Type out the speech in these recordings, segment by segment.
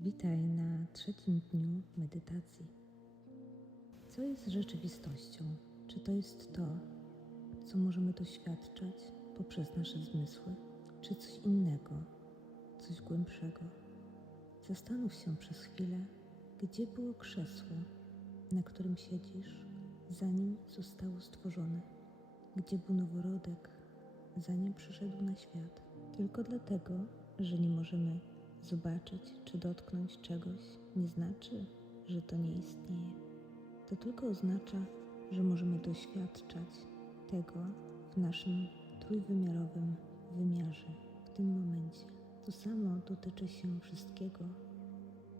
Witaj na trzecim dniu medytacji. Co jest rzeczywistością? Czy to jest to, co możemy doświadczać poprzez nasze zmysły, czy coś innego, coś głębszego? Zastanów się przez chwilę, gdzie było krzesło, na którym siedzisz, zanim zostało stworzone, gdzie był noworodek, zanim przyszedł na świat, tylko dlatego, że nie możemy zobaczyć czy dotknąć czegoś, nie znaczy, że to nie istnieje. To tylko oznacza, że możemy doświadczać tego w naszym trójwymiarowym wymiarze, w tym momencie. To samo dotyczy się wszystkiego,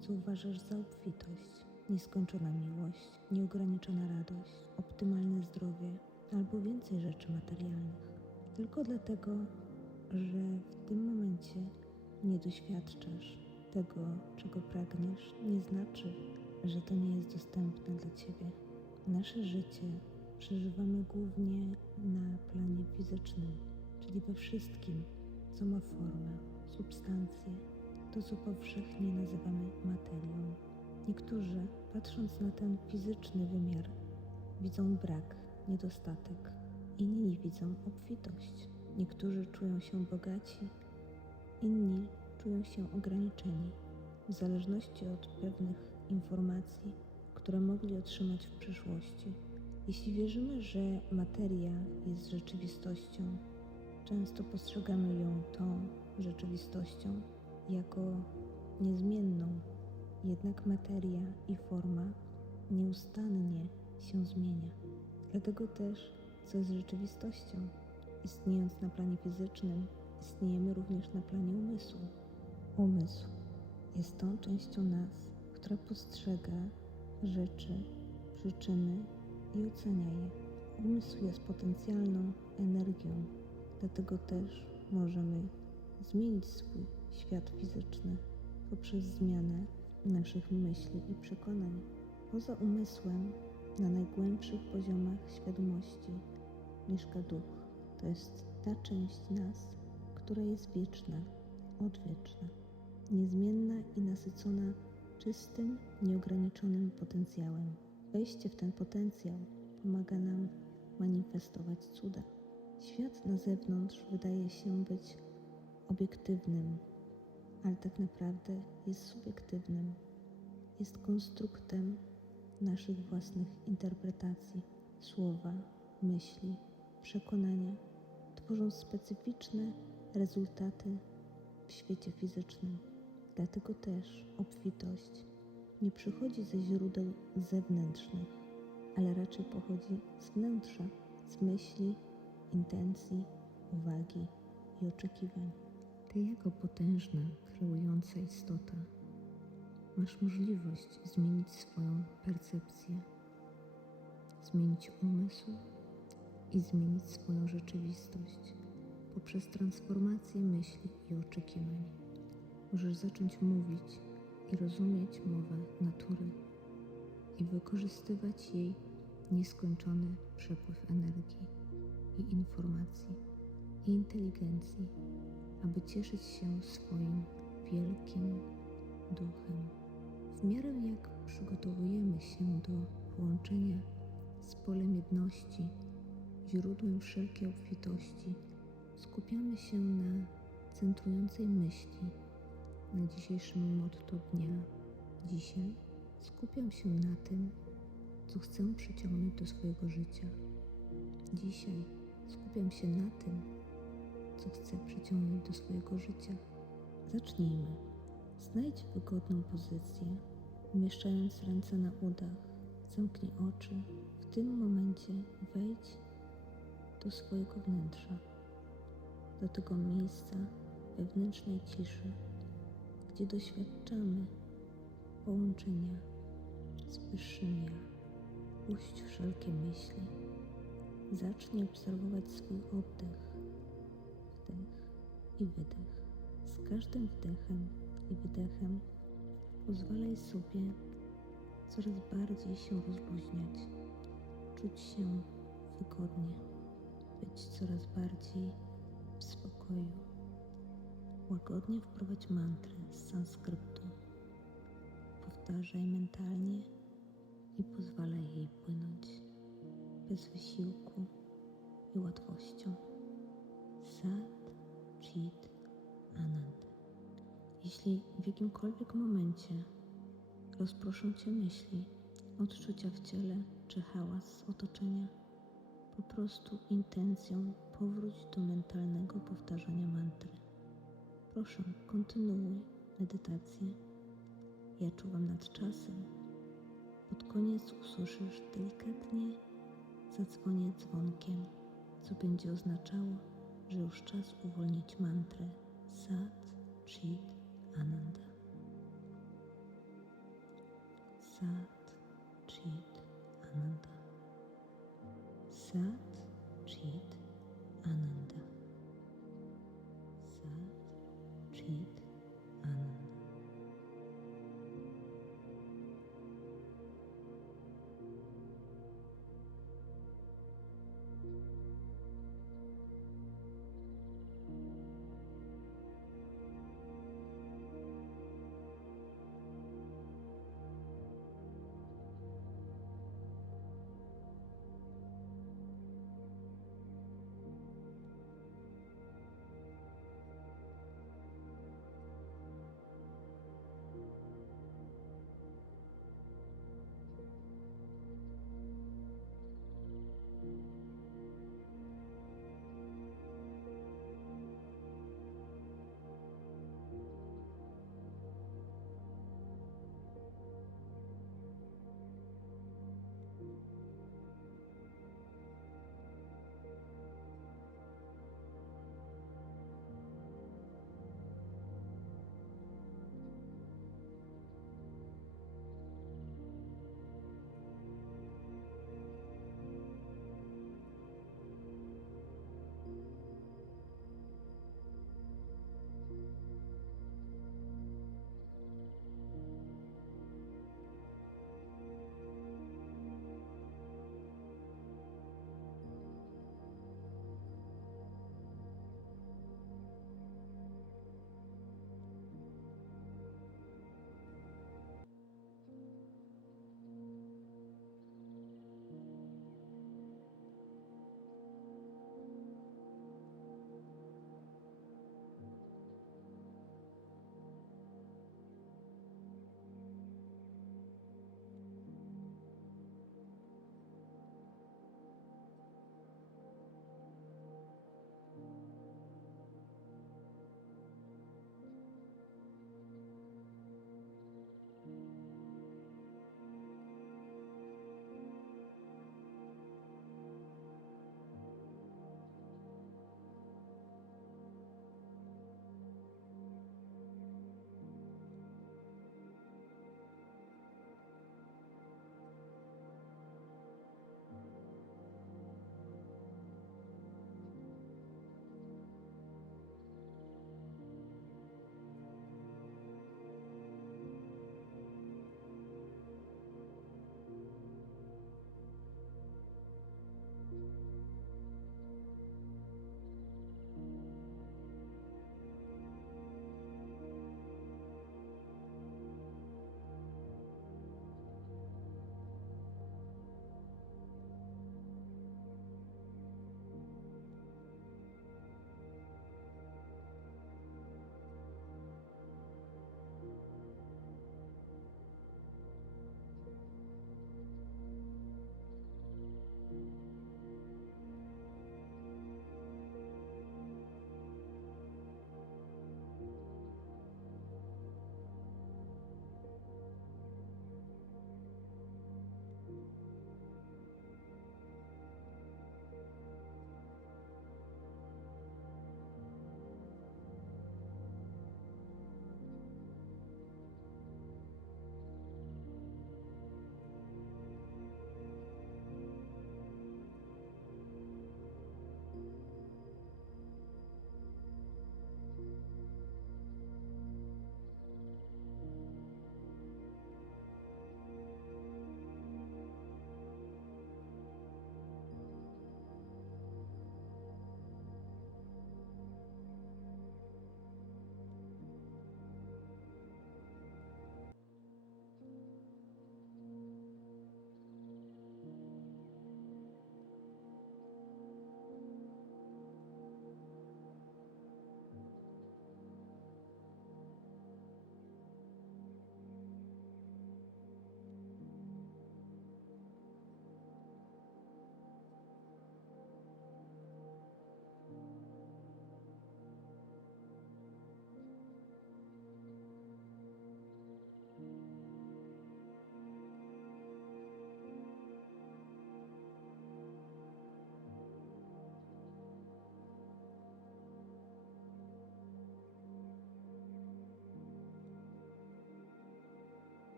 co uważasz za obfitość, nieskończona miłość, nieograniczona radość, optymalne zdrowie albo więcej rzeczy materialnych. Tylko dlatego, że w tym momencie nie doświadczasz tego, czego pragniesz, nie znaczy, że to nie jest dostępne dla ciebie. Nasze życie przeżywamy głównie na planie fizycznym, czyli we wszystkim, co ma formę, substancję, to co powszechnie nazywamy materią. Niektórzy, patrząc na ten fizyczny wymiar, widzą brak, niedostatek, inni widzą obfitość. Niektórzy czują się bogaci, inni czują się ograniczeni w zależności od pewnych informacji, które mogli otrzymać w przyszłości. Jeśli wierzymy, że materia jest rzeczywistością, często postrzegamy ją tą rzeczywistością jako niezmienną, jednak materia i forma nieustannie się zmienia. Dlatego też, co jest rzeczywistością, istniejąc na planie fizycznym, istniejemy również na planie umysłu. Umysł jest tą częścią nas, która postrzega rzeczy, przyczyny i ocenia je. Umysł jest potencjalną energią, dlatego też możemy zmienić swój świat fizyczny poprzez zmianę naszych myśli i przekonań. Poza umysłem, na najgłębszych poziomach świadomości, mieszka duch. To jest ta część nas, która jest wieczna, odwieczna, niezmienna i nasycona czystym, nieograniczonym potencjałem. Wejście w ten potencjał pomaga nam manifestować cuda. Świat na zewnątrz wydaje się być obiektywnym, ale tak naprawdę jest subiektywnym. Jest konstruktem naszych własnych interpretacji, słowa, myśli, przekonania tworzą specyficzne rezultaty w świecie fizycznym. Dlatego też obfitość nie przychodzi ze źródeł zewnętrznych, ale raczej pochodzi z wnętrza, z myśli, intencji, uwagi i oczekiwań. Ty jako potężna, kreująca istota masz możliwość zmienić swoją percepcję, zmienić umysł i zmienić swoją rzeczywistość poprzez transformację myśli i oczekiwań. Możesz zacząć mówić i rozumieć mowę natury i wykorzystywać jej nieskończony przepływ energii i informacji i inteligencji, aby cieszyć się swoim wielkim duchem. W miarę jak przygotowujemy się do połączenia z polem jedności, źródłem wszelkiej obfitości, skupiamy się na centrującej myśli, na dzisiejszym motto dnia. Dzisiaj skupiam się na tym, co chcę przyciągnąć do swojego życia. Dzisiaj skupiam się na tym, co chcę przyciągnąć do swojego życia. Zacznijmy. Znajdź wygodną pozycję, umieszczając ręce na udach. Zamknij oczy. W tym momencie wejdź do swojego wnętrza do tego miejsca wewnętrznej ciszy, gdzie doświadczamy połączenia z wyższym ja. Puść wszelkie myśli. Zacznij obserwować swój oddech, wdech i wydech. Z każdym wdechem i wydechem pozwalaj sobie coraz bardziej się rozluźniać, czuć się wygodnie, być coraz bardziej spokoju. Łagodnie wprowadź mantry z sanskryptu. odtwarzaj mentalnie i pozwalaj jej płynąć bez wysiłku i łatwością. Sat, Chit, Anand. Jeśli w jakimkolwiek momencie rozproszą Cię myśli, odczucia w ciele czy hałas otoczenia, po prostu intencją powróć do mentalnego powtarzania mantry. Proszę, kontynuuj medytację. Ja czuwam nad czasem. Pod koniec usłyszysz delikatnie zadzwonię dzwonkiem, co będzie oznaczało, że już czas uwolnić mantrę Sat, Chit, Ananda. Sat, Chit. Sat,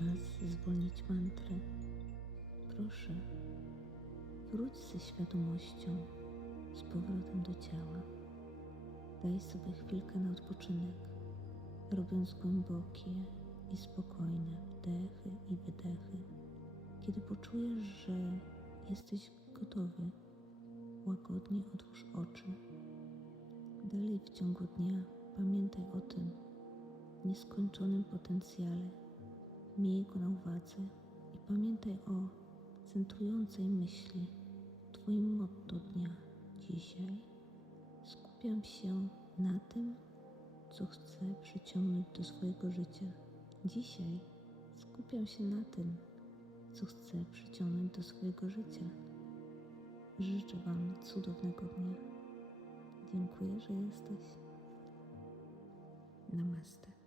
czas zwolnić mantrę. Proszę, wróć ze świadomością z powrotem do ciała. Daj sobie chwilkę na odpoczynek, robiąc głębokie i spokojne wdechy i wydechy. Kiedy poczujesz, że jesteś gotowy, łagodnie otwórz oczy. Dalej w ciągu dnia pamiętaj o tym nieskończonym potencjale. Miej go na uwadze i pamiętaj o centrującej myśli. Twoim motto dnia dzisiaj skupiam się na tym, co chcę przyciągnąć do swojego życia. Dzisiaj skupiam się na tym, co chcę przyciągnąć do swojego życia. Życzę Wam cudownego dnia. Dziękuję, że jesteś. Namaste.